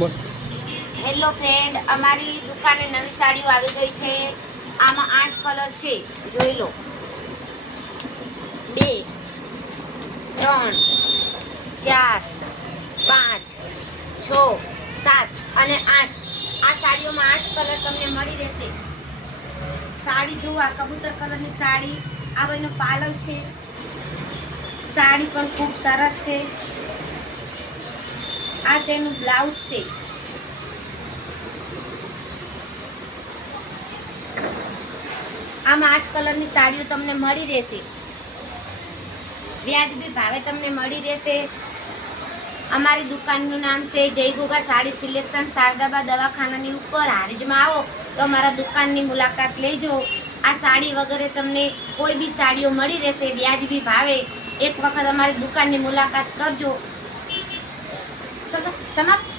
બોલ. Hello friend, અમારી દુકાને નવી સાડીઓ આવી ગઈ છે. આમાં 8 કલર છે, જોઈ લો. 2 3 4 5 6 7 અને 8. આ સાડીઓમાં 8 કલર તમને મળી રહેશે. સાડી જુઓ, આ કબૂતર કલરની સાડી, આ ભાઈનો પાલવ છે. સાડી પણ ખૂબ સરસ છે. આ તેનું બ્લાઉઝ છે. આમાં 8 કલરની સાડીઓ તમને મળી રહેશે. વ્યાજબી ભાવે તમને મળી રહેશે. અમારી દુકાનનું નામ છે જય ગોગા સાડી સિલેક્શન. શારદાબા દવાખાનાની ઉપર હારીજમાં આવો તો અમારા દુકાનની મુલાકાત લેજો. આ સાડી વગેરે તમને કોઈ બી સાડીઓ મળી રહેશે વ્યાજબી ભાવે. એક વખત અમારી દુકાનની મુલાકાત કરજો. સમાપ્ત.